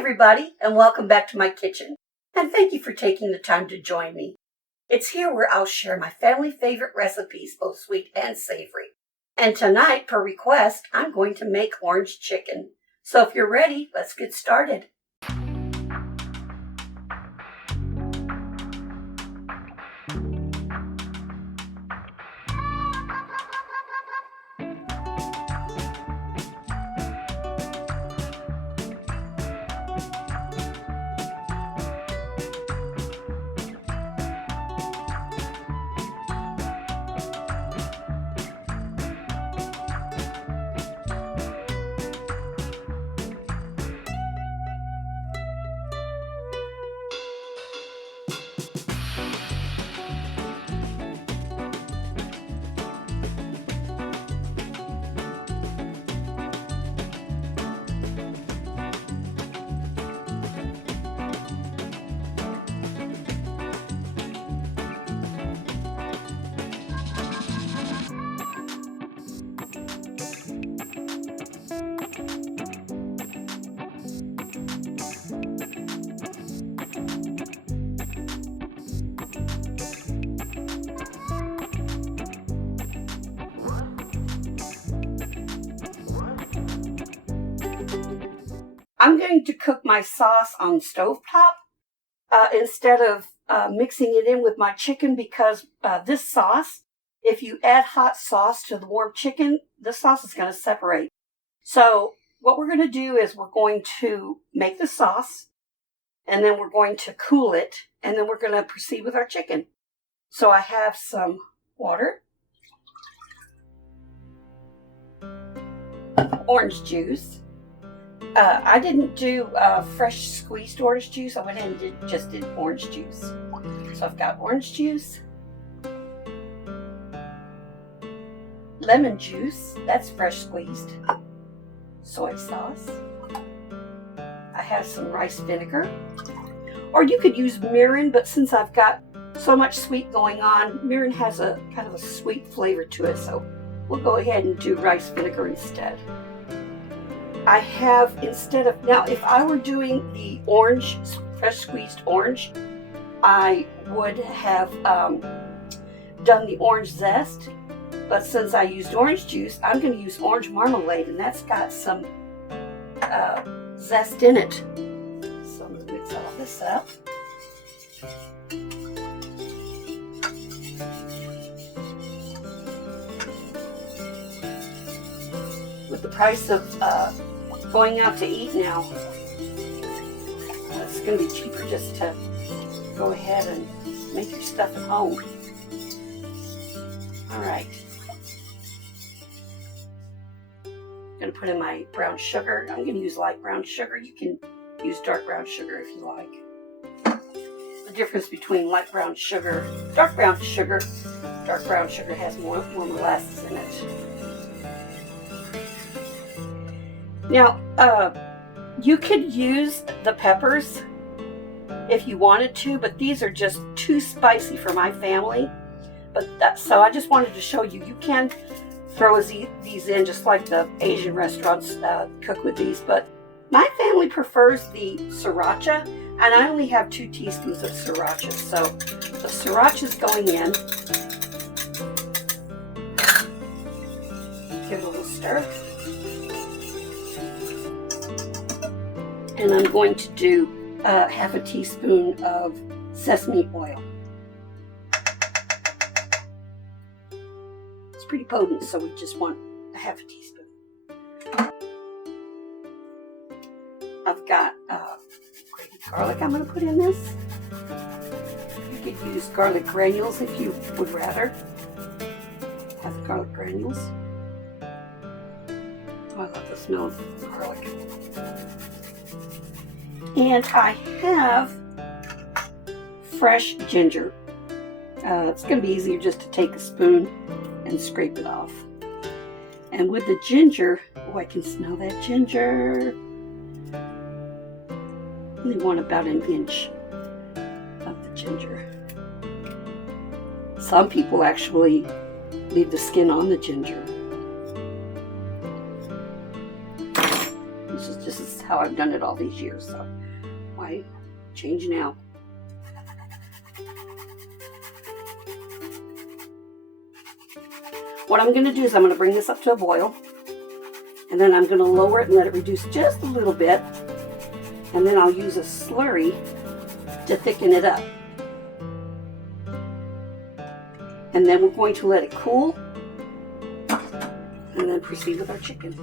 everybody, and welcome back to my kitchen. And thank you for taking the time to join me. It's here where I'll share my family favorite recipes, both sweet and savory. And tonight, per request, I'm going to make orange chicken. So if you're ready, let's get started. I'm going to cook my sauce on stovetop instead of mixing it in with my chicken because this sauce, if you add hot sauce to the warm chicken, the sauce is going to separate. So what we're going to do is we're going to make the sauce and then we're going to cool it and then we're going to proceed with our chicken. So I have some water, orange juice. I didn't do fresh squeezed orange juice. I went ahead and just did orange juice. So I've got orange juice, lemon juice, that's fresh squeezed, soy sauce. I have some rice vinegar, or you could use mirin, but since I've got so much sweet going on, mirin has a kind of a sweet flavor to it, so we'll go ahead and do rice vinegar instead. I have, now if I were doing the orange, fresh squeezed orange, I would have done the orange zest, but since I used orange juice, I'm going to use orange marmalade, and that's got some zest in it. So I'm going to mix all this up. With the price of going out to eat now, it's going to be cheaper just to go ahead and make your stuff at home. All right. I'm going to put in my brown sugar. I'm going to use light brown sugar. You can use dark brown sugar if you like. The difference between light brown sugar, dark brown sugar has more molasses in it. Now, you could use the peppers if you wanted to, but these are just too spicy for my family. So I just wanted to show you, you can throw these in just like the Asian restaurants cook with these, but my family prefers the sriracha, and I only have 2 teaspoons of sriracha. So the sriracha's going in. Give it a little stir. And I'm going to do half a teaspoon of sesame oil. It's pretty potent, so we just want a half a teaspoon. I've got grated garlic I'm going to put in this. You could use garlic granules if you would rather have the garlic granules. Oh, I love the smell of garlic. And I have fresh ginger. It's going to be easier just to take a spoon and scrape it off. And with the ginger, oh, I can smell that ginger. I only want about an inch of the ginger. Some people actually leave the skin on the ginger. This is how I've done it all these years, so why change now? What I'm going to do is I'm going to bring this up to a boil, and then I'm going to lower it and let it reduce just a little bit, and then I'll use a slurry to thicken it up. And then we're going to let it cool, and then proceed with our chicken.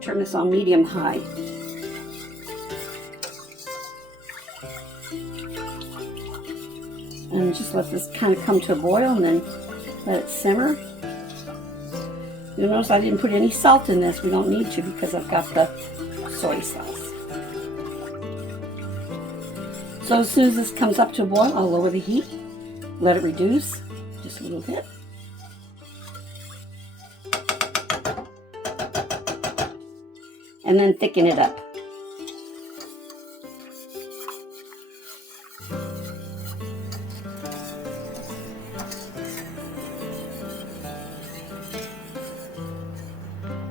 Turn this on medium-high. And just let this kind of come to a boil and then let it simmer. You'll notice I didn't put any salt in this. We don't need to because I've got the soy sauce. So as soon as this comes up to a boil, I'll lower the heat, let it reduce just a little bit. And then thicken it up.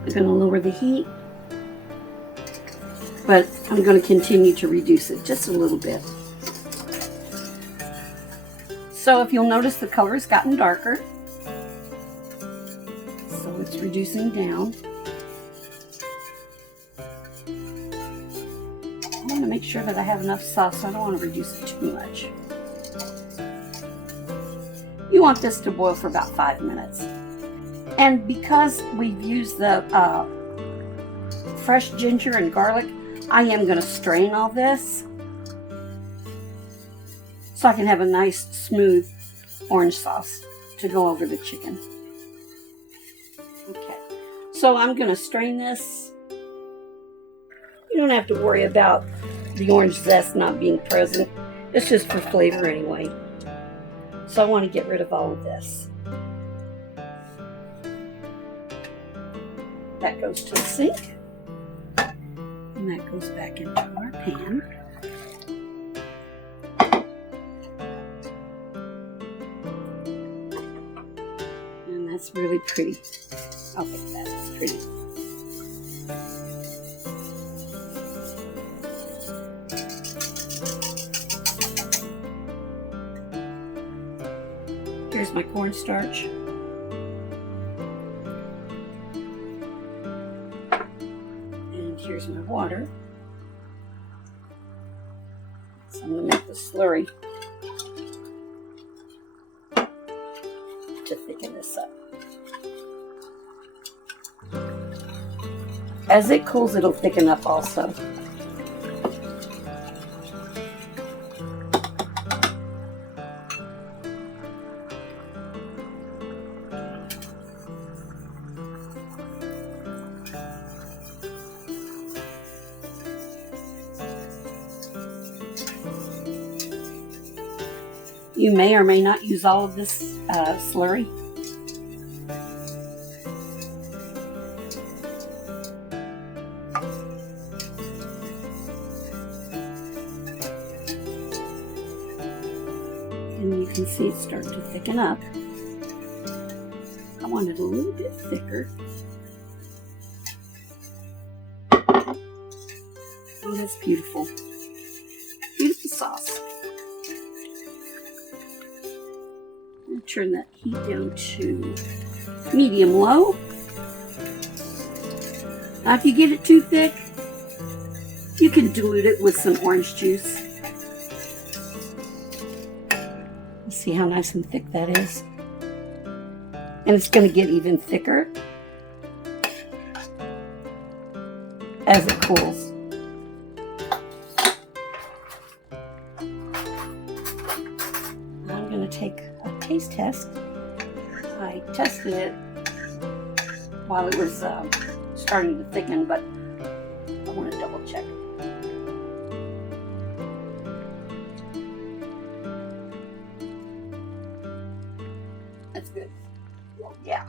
I'm going to lower the heat, but I'm going to continue to reduce it just a little bit. So if you'll notice, the color has gotten darker, so it's reducing down. I want to make sure that I have enough sauce, so I don't want to reduce it too much. You want this to boil for about 5 minutes. And because we've used the fresh ginger and garlic, I am going to strain all this so I can have a nice smooth orange sauce to go over the chicken. Okay, so I'm going to strain this. You don't have to worry about the orange zest not being present. It's just for flavor anyway. So I want to get rid of all of this. That goes to the sink, and that goes back into our pan. And that's really pretty. I'll think that's pretty. Here's my cornstarch. Here's my water. So I'm going to make the slurry to thicken this up. As it cools, it'll thicken up also. You may or may not use all of this slurry. And you can see it's starting to thicken up. I want it a little bit thicker. Oh, that's beautiful. Beautiful sauce. Turn that heat down to medium-low. Now, if you get it too thick, you can dilute it with some orange juice. You see how nice and thick that is? And it's going to get even thicker as it cools. I'm going to take a taste test. I tested it while it was starting to thicken, but I want to double check. That's good. Yeah.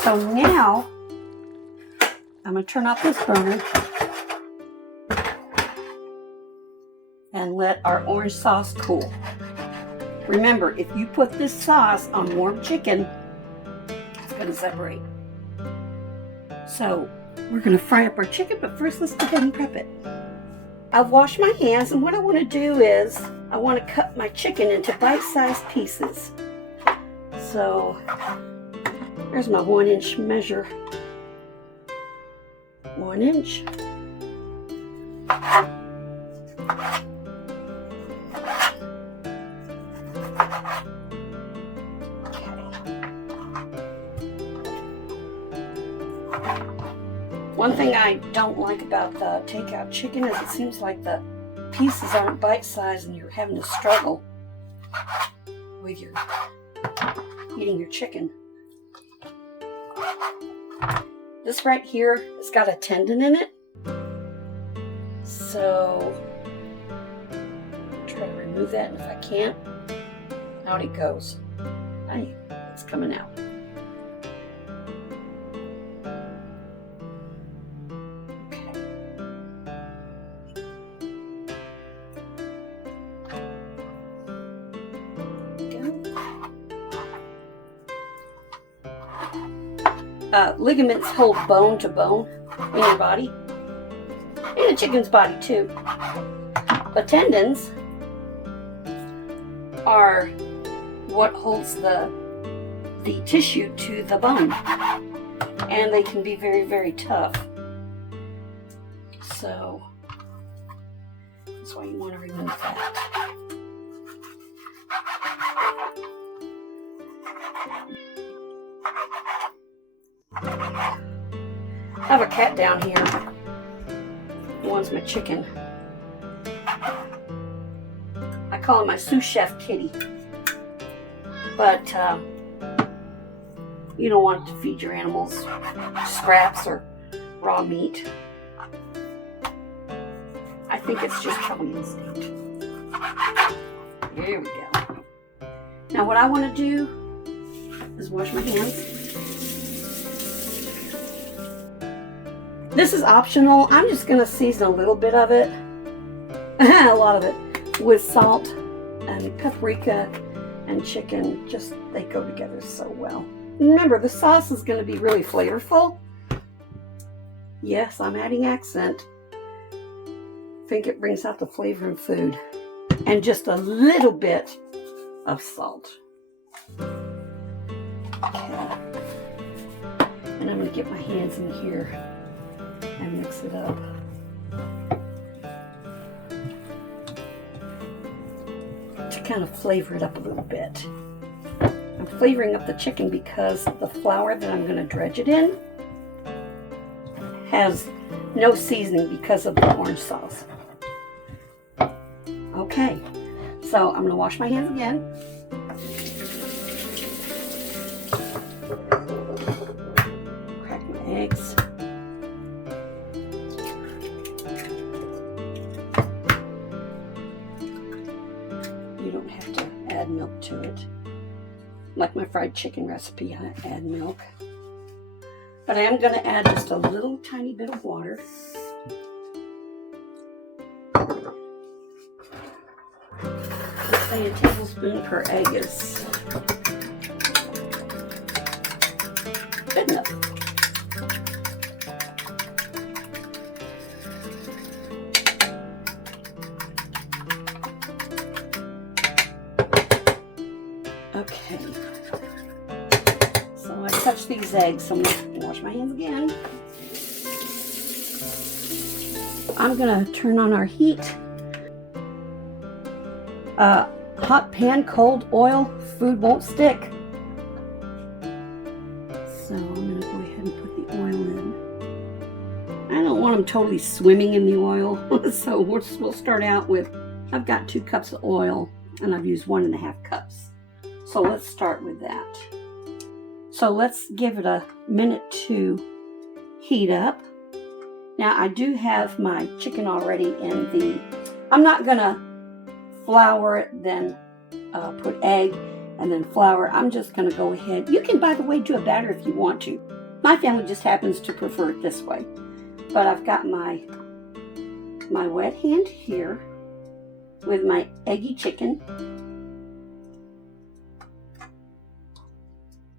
So now I'm going to turn off this burner and let our orange sauce cool. Remember, if you put this sauce on warm chicken, going to separate. So we're going to fry up our chicken, but first let's go ahead and prep it. I've washed my hands, and what I want to do is I want to cut my chicken into bite-sized pieces. So there's my 1-inch measure. 1 inch. One thing I don't like about the takeout chicken is it seems like the pieces aren't bite-sized and you're having to struggle with your eating your chicken. This right here has got a tendon in it, so I'll try to remove that, and if I can't, out it goes. Hey, it's coming out. Ligaments hold bone to bone in your body, in a chicken's body too. But tendons are what holds the tissue to the bone, and they can be very, very tough. So that's why you want to remove that. I have a cat down here who wants my chicken. I call him my sous chef kitty. But you don't want to feed your animals scraps or raw meat. I think it's just probably instinct. Here we go. Now what I want to do is wash my hands. This is optional. I'm just going to season a little bit of it, a lot of it, with salt and paprika and chicken. Just, they go together so well. Remember, the sauce is going to be really flavorful. Yes, I'm adding accent. I think it brings out the flavor of food. And just a little bit of salt. Okay. And I'm going to get my hands in here and mix it up. To kind of flavor it up a little bit. I'm flavoring up the chicken because the flour that I'm going to dredge it in has no seasoning because of the orange sauce. Okay, so I'm going to wash my hands again. Crack my eggs. Add milk to it. Like my fried chicken recipe, I add milk. But I am going to add just a little tiny bit of water. Let's say a tablespoon per egg is good enough. Okay, so I touched these eggs, so I'm going to wash my hands again. I'm going to turn on our heat. Hot pan, cold oil, food won't stick. So I'm going to go ahead and put the oil in. I don't want them totally swimming in the oil, so we'll start out with, I've got 2 cups of oil, and I've used 1.5 cups. So let's start with that. So let's give it a minute to heat up. Now I do have my chicken already in the, I'm not gonna flour it, then put egg and then flour. I'm just gonna go ahead. You can, by the way, do a batter if you want to. My family just happens to prefer it this way. But I've got my wet hand here with my eggy chicken.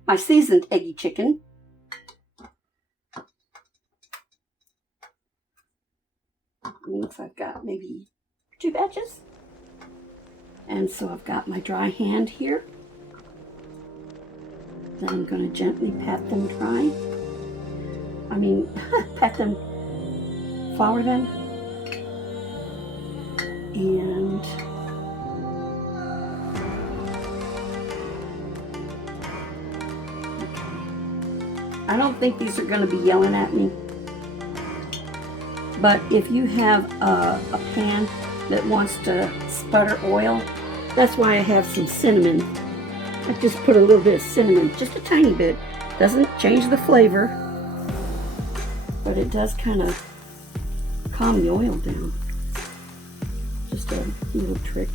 my seasoned eggy chicken. Looks like I've got maybe 2 batches. And so I've got my dry hand here. Then I'm going to gently pat them dry. Pat them, flour them. And I don't think these are going to be yelling at me. But if you have a pan that wants to sputter oil, that's why I have some cinnamon. I just put a little bit of cinnamon, just a tiny bit. Doesn't change the flavor, but it does kind of calm the oil down. Just a little trick.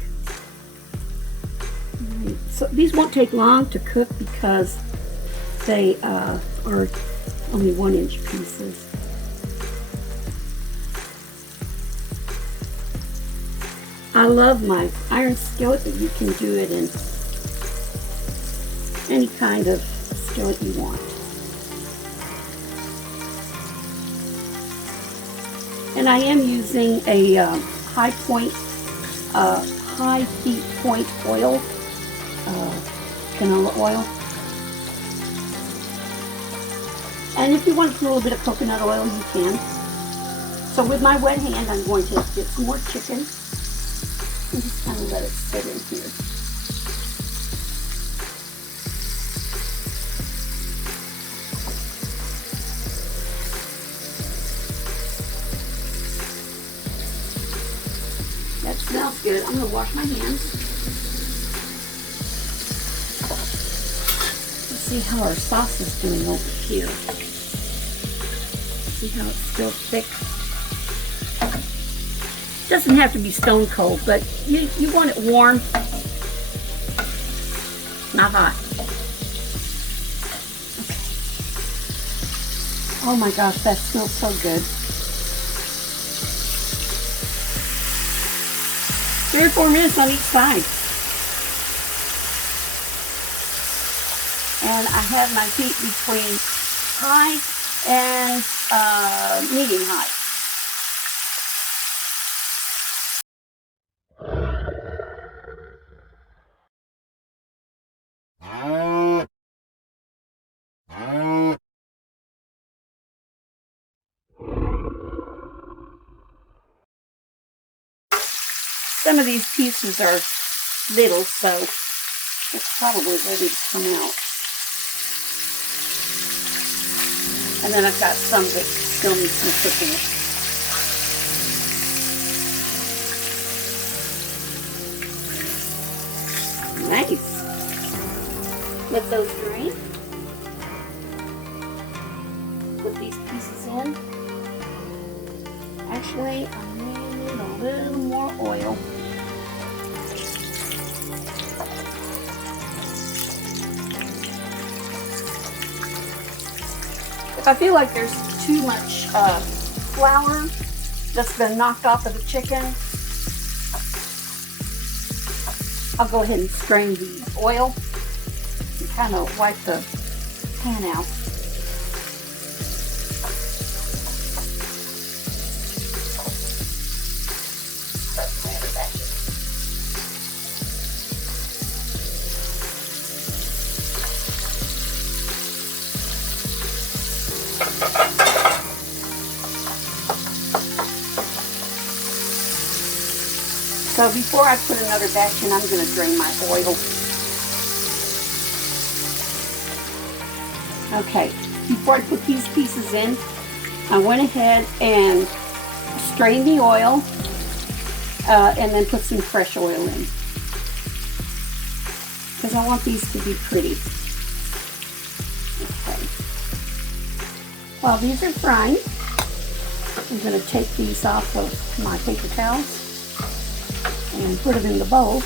Right. So these won't take long to cook because they are only 1-inch pieces. I love my iron skillet, but you can do it in any kind of skillet you want. And I am using a high heat point oil, canola oil. And if you want to put a little bit of coconut oil, you can. So with my wet hand, I'm going to get some more chicken. And just kind of let it sit in here. That smells good. I'm going to wash my hands. Let's see how our sauce is doing over here. See how it's still thick? Doesn't have to be stone cold, but you want it warm, not hot. Okay. Oh my gosh, that smells so good. 3 or 4 minutes on each side. And I have my heat between high and medium high. Some of these pieces are little, so it's probably ready to come out. And then I've got some that still need some cooking. Nice. Let those drain. Put these pieces in. Actually, I need a little more oil. If I feel like there's too much flour that's been knocked off of the chicken, I'll go ahead and strain the oil and kind of wipe the pan out. So before I put another batch in, I'm going to drain my oil. Okay, before I put these pieces in, I went ahead and strained the oil and then put some fresh oil in. Because I want these to be pretty. Okay. While these are frying, I'm going to take these off of my paper towels and put them in the bowl.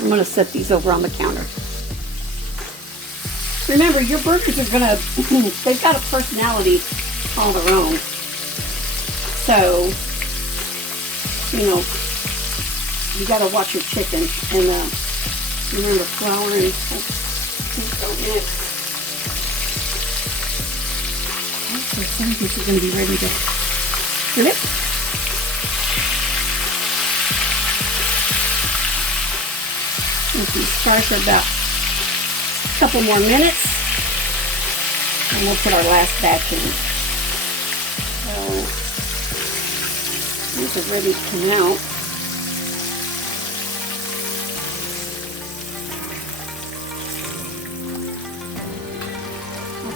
I'm going to set these over on the counter. Remember, your burgers are going to, they've got a personality all their own. So, You know, you gotta watch your chicken and remember flour and don't mix. Okay, so I think we're gonna be ready to flip. Let these fry for about a couple more minutes, and we'll put our last batch in. So these are ready to come out.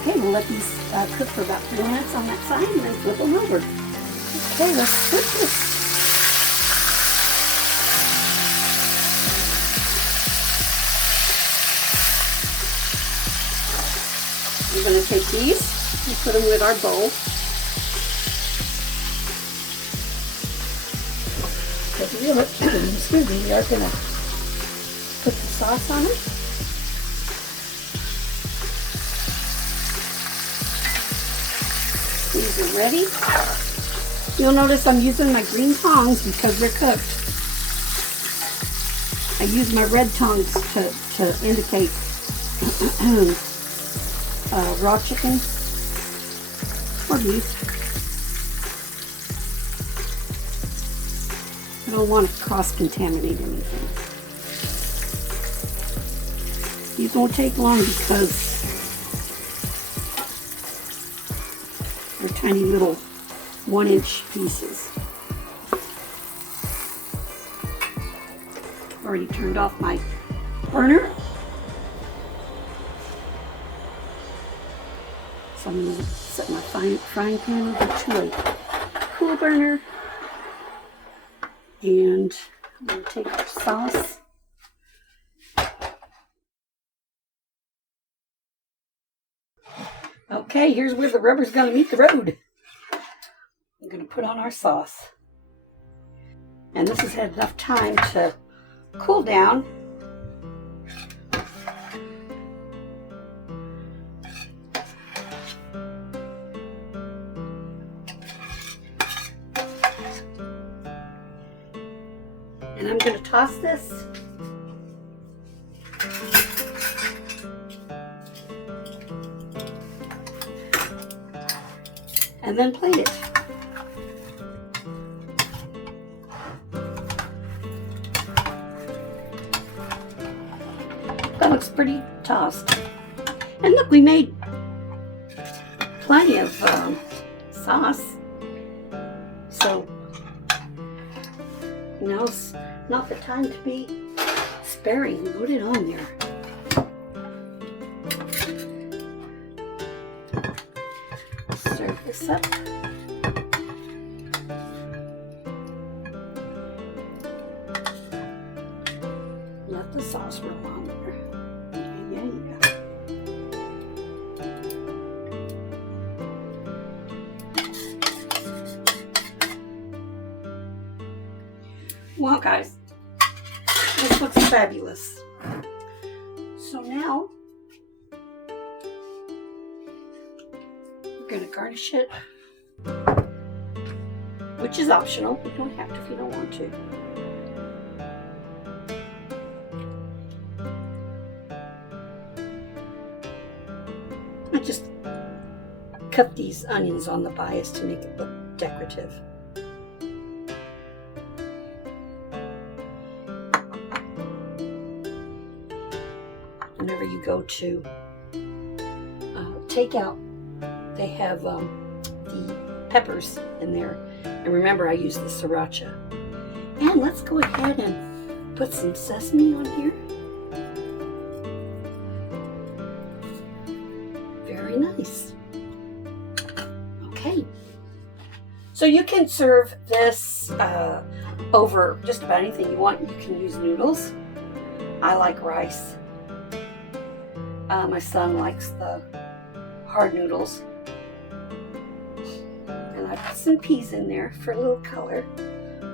Okay, we'll let these cook for about 3 minutes on that side and then flip them over. Okay, let's flip this. We're going to take these and put them with our bowl. Excuse me, we are going to put the sauce on it. These are ready. You'll notice I'm using my green tongs because they're cooked. I use my red tongs to indicate raw chicken or beef. I don't want to cross-contaminate anything. These won't take long because they're tiny little 1-inch pieces. Already turned off my burner. So I'm going to set my frying pan over to a cool burner. And I'm going to take our sauce. Okay, here's where the rubber's going to meet the road. I'm going to put on our sauce. And this has had enough time to cool down. And I'm going to toss this. And then plate it. That looks pretty tossed. And look, we made plenty of sauce. So now's not the time to be sparing. Load it on there. Serve this up. Let the sauce roll on there. Yeah. Well, guys, this looks fabulous. So now we're going to garnish it, which is optional. You don't have to if you don't want to. I just cut these onions on the bias to make it look decorative. Whenever you go to takeout, they have the peppers in there. And remember, I use the sriracha. And let's go ahead and put some sesame on here. Very nice. Okay. So you can serve this over just about anything you want. You can use noodles. I like rice. My son likes the hard noodles. And I put some peas in there for a little color,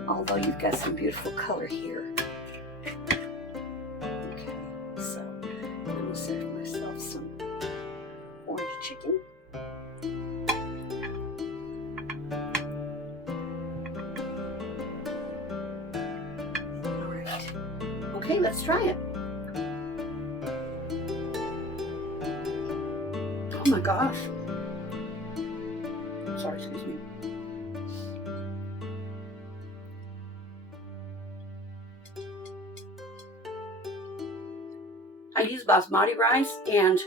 although you've got some beautiful color here. Okay, so I'm going to serve myself some orange chicken. Okay, let's try it. Oh my gosh. Sorry, excuse me. I use basmati rice, and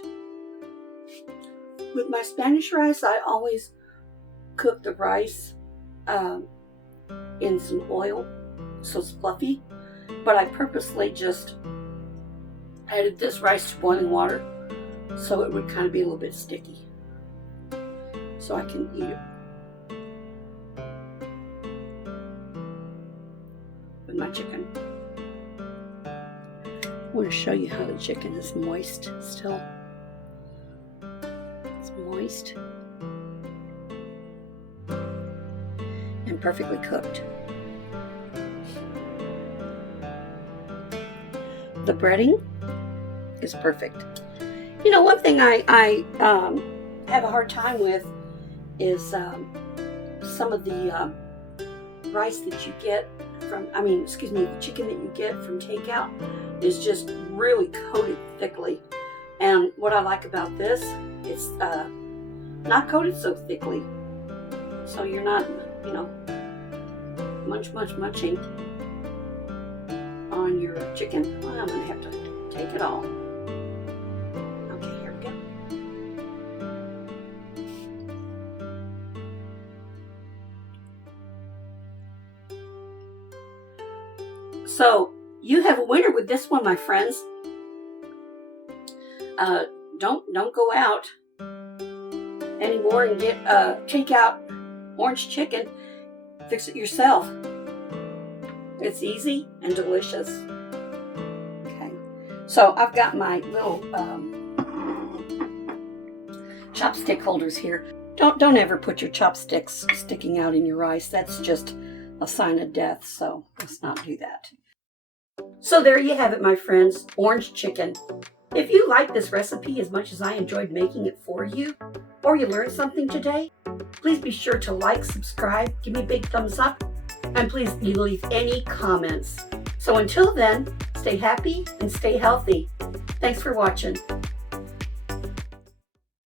with my Spanish rice, I always cook the rice in some oil so it's fluffy, but I purposely just added this rice to boiling water so it would kind of be a little bit sticky so I can eat it with my chicken. I want to show you how the chicken is moist still. It's moist and perfectly cooked. The breading is perfect. You know, one thing I have a hard time with is some of the rice that you get from, the chicken that you get from takeout is just really coated thickly. And what I like about this, it's not coated so thickly. So you're not, munching on your chicken. Well, I'm gonna have to take it all. Okay, here we go. So you have a winner with this one, my friends. Don't go out anymore and get takeout orange chicken. Fix it yourself. It's easy and delicious. Okay, so I've got my little chopstick holders here. Don't ever put your chopsticks sticking out in your rice. That's just a sign of death, so let's not do that. So there you have it, my friends, orange chicken. If you like this recipe as much as I enjoyed making it for you, or you learned something today, please be sure to like, subscribe, give me a big thumbs up, and please leave any comments. So until then, stay happy and stay healthy. Thanks for watching.